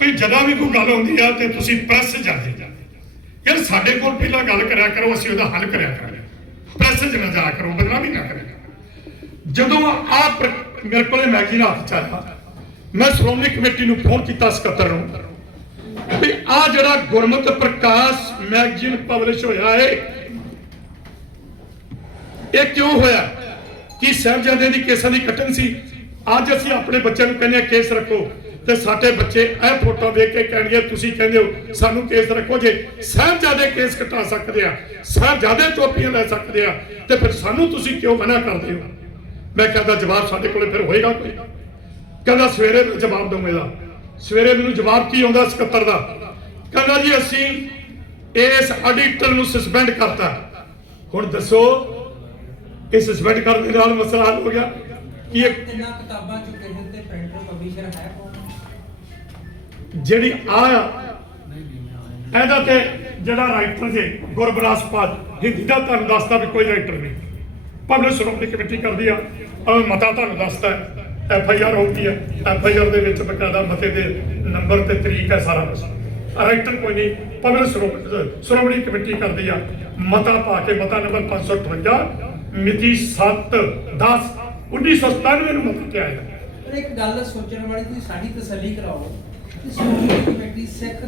ਕਿ ਜਦੋਂ ਵੀ ਕੋਈ ਗੱਲ ਆਉਂਦੀ ਆ ਤੇ ਤੁਸੀਂ ਪ੍ਰੈਸ ਜਾਂਦੇ ਯਾਰ ਸਾਡੇ ਕੋਲ ਪਹਿਲਾਂ ਗੱਲ ਕਰਿਆ ਕਰੋ, ਅਸੀਂ ਉਹਦਾ ਹੱਲ ਕਰਿਆ ਕਰਾਂਗੇ। ਪ੍ਰੈਸ 'ਚ ਨਾ ਜਾ ਕਰੋ, ਬਦਨਾਮੀ ਨਾ ਕਰਿਆ ਜਦੋਂ ਆ ਮੇਰੇ ਕੋਲੇ ਮੈਗਜ਼ੀਨ ਹੱਥ ਚ ਆਇਆ, ਮੈਂ ਸ਼੍ਰੋਮਣੀ ਕਮੇਟੀ ਨੂੰ ਫੋਨ ਕੀਤਾ ਸਕੱਤਰ ਨੂੰ ਵੀ ਆ ਜਿਹੜਾ ਗੁਰਮਤ ਪ੍ਰਕਾਸ਼ ਮੈਗਜ਼ੀਨ ਪਬਲਿਸ਼ ਹੋਇਆ ਹੈ ਇਹ ਕਿਉਂ ਹੋਇਆ? ਕਿ ਸਾਹਿਬਜ਼ਾਦੇ ਦੀ ਕੇਸਾਂ ਦੀ ਕਟਨ ਸੀ? ਅੱਜ ਅਸੀਂ ਆਪਣੇ ਬੱਚਿਆਂ ਨੂੰ ਕਹਿੰਦੇ ਆ ਕੇਸ ਰੱਖੋ। ਤੇ ਸਾਡੇ ਬੱਚੇ ਇਹ ਫੋਟੋ ਵੇਖ ਕੇ ਕਹਿਣਗੇ, ਤੁਸੀਂ ਕਹਿੰਦੇ ਹੋ, ਸਾਨੂੰ ਕੇਸ ਰੱਖੋ ਜੇ। ਸਾਹਿਬਜ਼ਾਦੇ ਕੇਸ ਕਟਾ ਸਕਦੇ ਆ, ਸਾਹਿਬਜ਼ਾਦੇ ਟੋਪੀਆਂ ਲੈ ਸਕਦੇ ਆ, ਤੇ ਫਿਰ ਸਾਨੂੰ ਤੁਸੀਂ ਕਿਉਂ ਮਨਾ ਕਰਦੇ ਹੋ? ਮੈਂ ਕਹਿੰਦਾ, ਜਵਾਬ ਸਾਡੇ ਕੋਲੇ ਫਿਰ ਹੋਏਗਾ ਕੋਈ? ਕਹਿੰਦਾ, ਸਵੇਰੇ ਮੈਂ ਜਵਾਬ ਦਊਂਗਾ ਸਵੇਰੇ ਮੈਨੂੰ ਜਵਾਬ ਕੀ ਆਉਂਦਾ ਸਕੱਤਰ ਦਾ? ਕਹਿੰਦਾ ਜੀ, ਅਸੀਂ ਇਸ ਆਡੀਟਰ ਨੂੰ ਸਸਪੈਂਡ ਕਰਤਾ। ਹੁਣ ਦੱਸੋ, ਇਹ ਸਸਪੈਂਡ ਕਰਨ ਦੇ ਨਾਲ ਮਸਲਾ ਹੱਲ ਹੋ ਗਿਆ? ਕਿ ਇਹ ਤਿੰਨਾਂ ਕਿਤਾਬਾਂ ਚ ਕਿਸੇ ਤੇ ਪ੍ਰਿੰਟਰ ਪਬਲਿਸ਼ਰ ਹੈ ਕੌਣ? ਜਿਹੜੀ ਆ ਇਹਦਾ ਤੇ ਜਿਹੜਾ ਰਾਈਟਰ ਜੇ ਗੁਰਬਰਾਸ ਪਾਲ ਹਿੰਦੀ ਦਾ ਤੁਹਾਨੂੰ ਦੱਸਦਾ ਵੀ ਕੋਈ ਰਾਈਟਰ ਨਹੀਂ। ਪਬਲਿਕ ਸ਼੍ਰੋਮਣੀ ਕਮੇਟੀ ਕਰਦੀ ਆ ਮਤਾ ਤੁਹਾਨੂੰ ਦੱਸਦਾ ਐਫ ਆਈ ਆਰ ਹੋਊਗੀ ਹੈ ਐਫ ਆਈ ਆਰ ਦੇ ਵਿੱਚ ਬਕਾਇਦਾ ਮਤੇ ਦੇ ਨੰਬਰ ਤੇ ਤਰੀਕ ਹੈ ਸਾਰਾ ਕੁਝ ਰਾਈਟਰ ਕੋਈ ਨਹੀਂ ਪਬਲਿਕ ਸ਼੍ਰੋਮਣੀ ਸ਼੍ਰੋਮਣੀ ਕਮੇਟੀ ਕਰਦੀ ਆ, ਮਤਾ ਪਾ ਕੇ ਮਤਾ ਨੰਬਰ 558 ਮਿਤੀ 7 10 1997 ਨੂੰ ਮਤਾ ਕਿਹਾ ਹੈ ਪਰ ਇੱਕ ਗੱਲ ਸੋਚਣ ਵਾਲੀ ਤੁਸੀਂ ਸਾਡੀ ਤਸੱਲੀ ਕਰਾਓ ਕਿ ਸ਼੍ਰੋਮਣੀ ਕਮੇਟੀ ਸਿੱਖ